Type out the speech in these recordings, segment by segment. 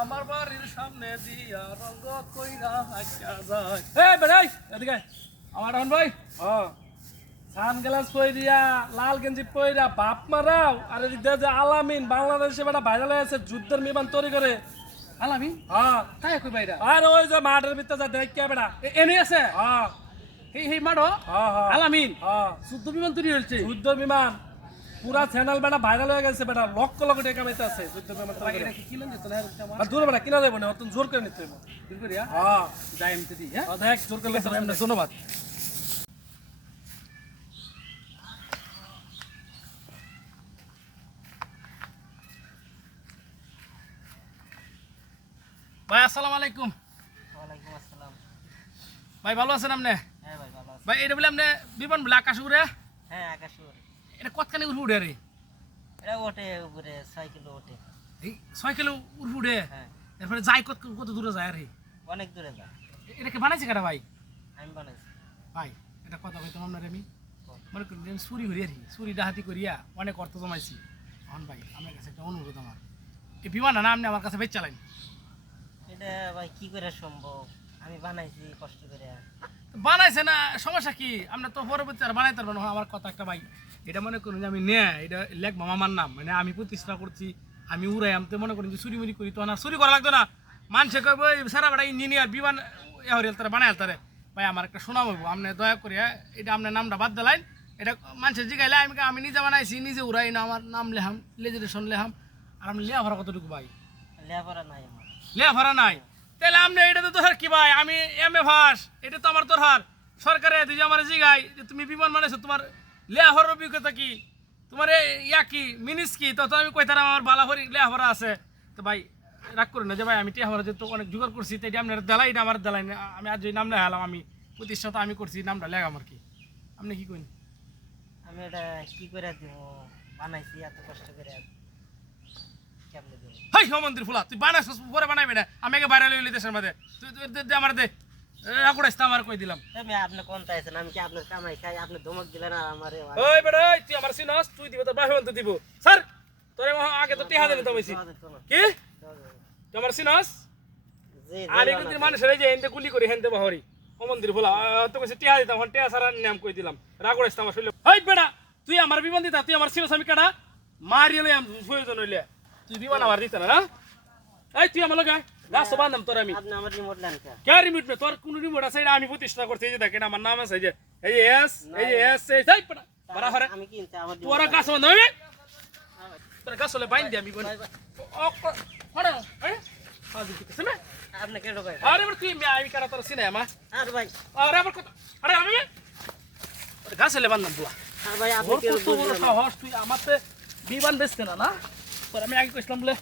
আমার বাড়ির সামনে দিয়া রঙ্গ কইরা হাইটা যায়। এই বেড়াই এদিকে আমার হন ভাই সানগ্লাস পইরা লাল গেঞ্জি পইরা বাপ মারাও আর এদিকে যে আলামিন বাংলাদেশে বেটা ভাইরাল হয়েছে যুদ্ধের বিমান তৈরি করে। আলামিন হ্যাঁ তাই কই বাইরা আর ওই যে মাঠের ভিতরে যা দেখিয়া বেটা। এনে আছে হ্যাঁ এই মাডো হ্যাঁ হ্যাঁ আলামিন হ্যাঁ যুদ্ধ বিমান তৈরি হয়েছে। যুদ্ধ বিমান পুরা চ্যানেল বেটা ভাইরাল হয়ে গেছে বেটা, লক্ষ লক্ষ টাকা পাইতে আছে যুদ্ধ বিমান তৈরি করে। এটা কি কিলো নিত না আমার আর দূরে বেটা কিনা যাবো না, অত জোর করে নিতে হইব। দিন করিয়া হ্যাঁ যাই আমি তো দি হ্যাঁ দেখ জোর করে নিতে হবে। ধন্যবাদ। ভাই আসসালামু আলাইকুম। ওয়ালাইকুম আসসালাম। ভাই ভালো আছেন আপনি? হ্যাঁ ভাই ভালো আছি। ভাই এটা বলে আপনি বিমান বলে আকাশ উড়ে হ্যাঁ আকাশ উড়ে। এটা কতখানি উড়ে রে? এটা ওঠে উপরে 6 কিলো ওঠে। এই 6 কিলো উড়ে হ্যাঁ এরপরে যায় কত কত দূরে যায় রে? অনেক দূরে যায়। এটাকে বানাইছে কারা ভাই? আমি বানাইছি। ভাই এটা কথা কইতাম আপনার আমি মনে করি আমি চুরি করি আর চুরি ডাহাতি করিয়া অনেক অর্থ জমাইছি। এখন ভাই আমার কাছে একটা অনুরোধ, আমার এই বিমান না আপনি আমার কাছে বেচ চালাইন। এটা ভাই কি করে সম্ভব? আমি বানাইছি কষ্ট করে। বানাইছে না সমস্যা কি? আপনি তো পরবর্তী আর বানাইতে পারবেন। আমার কথা একটা ভাই, এটা মনে করুন যে আমি এটা লেখবো আমার নাম, মানে আমি প্রতিষ্ঠা করছি, আমি উড়াই। আমি তো মনে করি যে চুরি মুড়ি করি, তো না চুরি করা লাগতো না। মানুষে কইব সারা বেড়া ইঞ্জিনিয়ার বিমান তারা বানাই তারে। ভাই আমার একটা শোনাবো, আপনি দয়া করে এটা আপনার নামটা বাদ দিলাইন। এটা মানুষের জিগাইলে আমি নিজে বানাইছি, নিজে উড়াই না, আমার নাম লেহাম, লেজিরেশন লেহাম। আর আমি লেয়া ভরা কতটুকু ভাই? লেখাপড়া নাই আমার। লেয়া ভরা নাই? তাহলে আপনি এটা তো তোহার কি ভাই? আমি MA পাস, এটা তো আমার তোহার সরকারে তুই যে আমার জিগাই যে তুমি বিমান বানাইছো, তোমার লেয়া ভরার অভিজ্ঞতা কি, তোমার ইয়া কি মিনিস কি? তো আমি কইতাম আমার বালা ভরি লেয়া ভরা আছে। তো ভাই রাগ করি না যে ভাই আমি টিয়া ভরা যেহেতু অনেক জোগাড় করছি, তাই আপনার দেলাই এটা আমার দেলাই না। আমি আজ ওই নাম লেখালাম, আমি প্রতিষ্ঠা তো আমি করছি, নামটা লেখা আমার কি? আপনি কি কইন? আমি এটা কি করে দিব? বানাইছি এত কষ্ট করে। কেমনে দিব? হাই মন্দির ফুলা, তুই বানাইছিস পরে বানাইবে না, আমি আগে বাইরে লইলি দেশের মধ্যে। তুই আমার দে রাগুড়াইছিস, আমার কই দিলাম। তুমি আপনি কোন চাইছেন? আমি কি আপনার কামাই খাই? আপনি ধমক দিলেন আর আমারে। ওই বেড়া তুই আমার সিনাস, তুই দিবে তোর বাহির তো দিব। স্যার তোরে আগে তো টিহা দিতে হইছি কি? তুই আমার সিনাস আর একদিন মানুষের এই যে হেনতে গুলি করে হেনতে বাহরি ও মন্দির বলা তো কইছে টিহা দিতাম, হন টিহা সারা নাম কই দিলাম। রাগুড়াইছিস আমার শরীরে। ওই বেড়া তুই আমার বিমান দিতা, তুই আমার সিনাস আমি কাটা মারি লই আম প্রয়োজন হইলে তুই বিমান আমার দিতা না। এই তুই আমার লগে গাছ বান্ধাম তোর আমি। আপনি আমার রিমোট নেন কে? কে রিমোট মে? তোর কোন রিমোট আছে? এটা আমি প্রতিষ্ঠা করতে, এই যে দেখেন আমার নাম আছে, এই যে এস এই যে এস এই যাই পড়া বড় হরে আমি কিনতে আমার তোরা গাছ বান্ধ আমি তোরা গাছ হলে বাইন দি আমি বলি ও হড়া এই আজি কিতে না আপনি কে ঢোকাই? আরে তুই আমি কারা তোর সিনেমা আর ভাই আরে আবার কত আরে আমি গাছ হলে বান্ধাম বুয়া। আর ভাই আপনি কে কত বড় সাহস তুই আমাতে বিমান বেচতে না? না পরে আমি আগে কইছিলাম বলে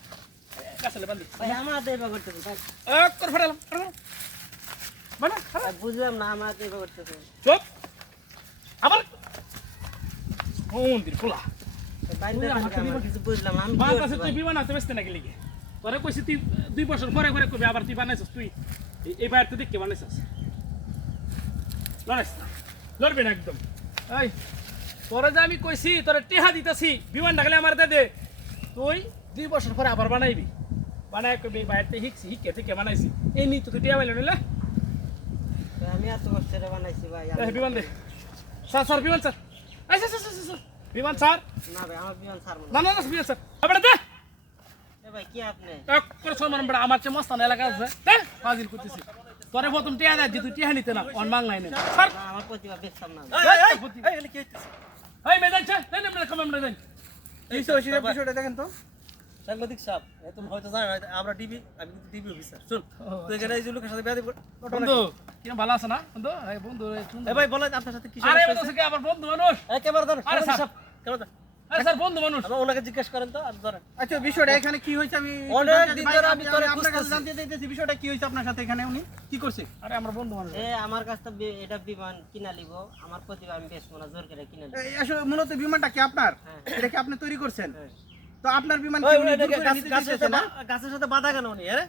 গাছ হলে বান্ধি ভাই আমার দেবা করতেছেন ভাই। এক করে ফেলাম মানে বুঝলাম না আমার দেবা করতেছেন। চুপ আবার মন্দির খোলা বাইরে আমার কিছু বুঝলাম না। আমি আমার কাছে তুই বিমান আছে বেচতে নাকি লিখে তোরে কইছি তুই 2 বছর পরে পরে কবি আবার তুই বানাইছিস। তুই এই বাইরে তুই দেখকে বানাইছিস, লড়াইস না, লড়বি না একদম। এই তোরে যে আমি কইছি তোরে টেহা দিতেছি বিমান ডাকলে আমার দে, তুই 2 বছর পরে আবার বানাইবি। বানাই কবি বাইরে হিকছি হিকে থেকে বানাইছি এই নি তুই টেহা পাইল নিলে আমি এত কষ্ট করে বানাইছি ভাই। বিমান দে স্যার স্যার বিমান স্যার আচ্ছা আচ্ছা আচ্ছা বিমান স্যার না ভাই আমার বিমান ছাড়বো না না। না বিমান স্যার আবার দে ভাই কি আপনি? এক করে সলমান বড় আমার চেয়ে মস্তান এলাকা আছে হ্যাঁ ফাজিল করতেছি। তোরে প্রথম টিয়া দেয় যে তুই টিয়া নিতে না অন বাংলায় না স্যার না, আমার প্রতিভা বেচতাম না। এই মেদান চল দেন আমরা কম আমরা দেন এই বিষয়টা দেখেন তো। সাংবাদিক সাহেব তুমি হয়তো জানো না, আমরা টিভি, আমি কিন্তু টিভি অফিসার। শুন তুই এখানে এই যে লোকের সাথে বেয়াদবি বন্ধু কিনা ভালো আছে না বন্ধু? এই বন্ধু এ ভাই বলেন আপনার সাথে কি আরে সমস্যা বন্ধু হয়েছে? কি আবার বন্ধু মানুষ? একেবারে ধরেন আরে সাংবাদিক স্যার। সাহেব, কেন ধরেন? আরে স্যার বন্ধু মানুষ আবার ওনাকে জিজ্ঞেস করেন তো আর ধরেন। আচ্ছা বিষয়টা এখানে কি হয়েছে আমি অনেক জানতে দিন চাই। ধরে আমি আমি তোরে আপনার কাছে খুঁজতেছি। জানতে চাইতেছি বিষয়টা কি হয়েছে আপনার সাথে, এখানে উনি কি করছে? আরে আমরা বন্ধু মানুষ। এ আমার কাছ থেকে এটা বিমান কিনা লিব। আমার প্রতিভা আমি বেচবো না, জোর করে কিনা লিব। আসলে মূলত বিমানটা কি আপনার? হ্যাঁ। এটা কি আপনি তৈরি করছেন? হ্যাঁ। তো আপনার বিমান ওই কি উনি ওই জোর করে নিতে চাইতেছে না? গাছের সাথে বাধা কেন উনি? আরে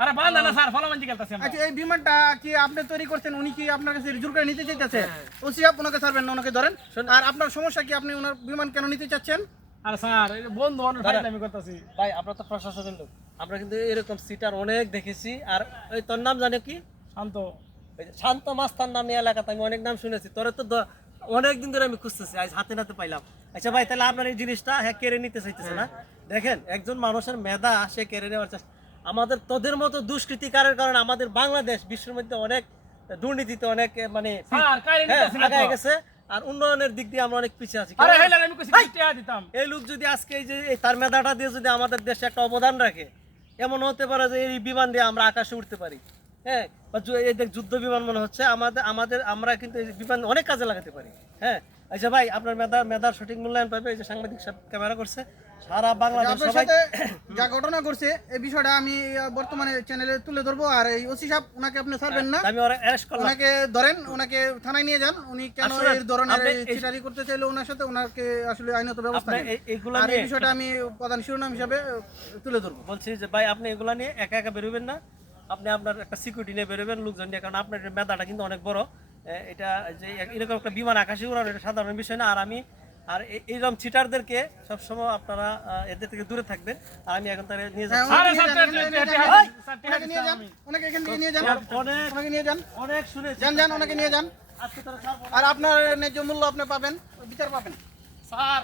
আরে বান্দা না স্যার ফলামানজি খেলতাছি আমরা। আচ্ছা এই বিমানটা কি আপনি তৈরি করছেন, উনি কি আপনার কাছে জোর করে নিতে চাইতেছে? হ্যাঁ। ওসি আপ ওনাকে ছাড়বেন না, ওনাকে ধরেন। আর আপনার সমস্যা কি, আপনি ওনার বিমান কেন নিতে চাচ্ছেন? আরে স্যার এই বন্ধু মানুষ আমি করতেছি। ভাই আপনার তো প্রশাসনের লোক, আমরা কিন্তু এরকম সিটার অনেক দেখেছি। আর ওই তোর নাম জানে কি? শান্ত ওই যে শান্ত মাস্তার নামে এলাকাতে আমি অনেক নাম শুনেছি। তোরে তো অনেক দিন ধরে আমি খুঁজতেছি, আজ হাতে নাতে পাইলাম। আচ্ছা ভাই, তাহলে আপনার এই জিনিসটা হ্যাঁ কেড়ে নিতে চাইতেছে না? দেখেন, একজন মানুষের মেধা সে কেড়ে নেওয়ার চেষ্টা। আমাদের তোদের মতো দুষ্কৃতিকারের কারণে আমাদের বাংলাদেশ বিশ্বের মধ্যে অনেক দুর্নীতিতে অনেক মানে স্যার কাইরে নিতেছি না আগায় তো। গেছে। আর উন্নয়নের দিক দিয়ে আমরা অনেক পিছিয়ে আছি। আরে হেলার আমি কইছি টিয়া দিতাম। এই লোক যদি আজকে এই যে তার মেধাটা দিয়ে যদি আমাদের দেশে একটা অবদান রাখে, এমন হতে পারে যে এই বিমান দিয়ে আমরা আকাশে উঠতে পারি। হ্যাঁ, বা এই দেখ যুদ্ধ বিমান মনে হচ্ছে আমরা কিন্তু এই বিমান অনেক কাজে লাগাতে পারি। হ্যাঁ, আচ্ছা ভাই, আপনার মেধার সঠিক মূল্যায়ন পাবে। এই যে সাংবাদিক সব ক্যামেরা করছে, সারা বাংলাদেশ আপনার সবাই। সাথে যা ঘটনা করছে এই বিষয়টা আমি বর্তমানে চ্যানেলে তুলে ধরবো। আর এই ওসি সাহেব, ওনাকে আপনি ছাড়বেন না, আমি ওরা অ্যারেস্ট করলাম। ওনাকে ধরেন, ওনাকে থানায় নিয়ে যান। উনি কেন আসলে এই ধরনের আপনি এই চিটারি করতে চাইলো ওনার সাথে, ওনাকে আসলে আইনত ব্যবস্থা আপনি নেন। এইগুলা আর এই নিয়ে বিষয়টা আমি প্রধান শিরোনাম হিসাবে তুলে ধরবো। বলছি যে ভাই, আপনি এগুলা নিয়ে একা একা বেরোবেন না, আপনি আপনার একটা সিকিউরিটি নিয়ে বেরোবেন, লোকজন নিয়ে। কারণ আপনার মেধাটা কিন্তু অনেক বড়। এটা যে এরকম একটা বিমান আকাশে উড়ানো এটা সাধারণ বিষয় না। আর এইরকম চিটারদেরকে সবসময় আপনারা এদের থেকে দূরে থাকবেন। আর আমি এখন তারা নিয়ে হ্যাঁ, যাচ্ছি। আরে ওনাকে স্যার নিয়ে যান, ওনাকে নিয়ে যান, ওনাকে এখান থেকে নিয়ে যান, অনেক ওনাকে নিয়ে যান, অনেক শুনেছি। যান, ওনাকে নিয়ে যান। আজকে তারা ছাড়বো না। আর আপনার ন্যায্য মূল্য আপনি পাবেন, বিচার পাবেন। স্যার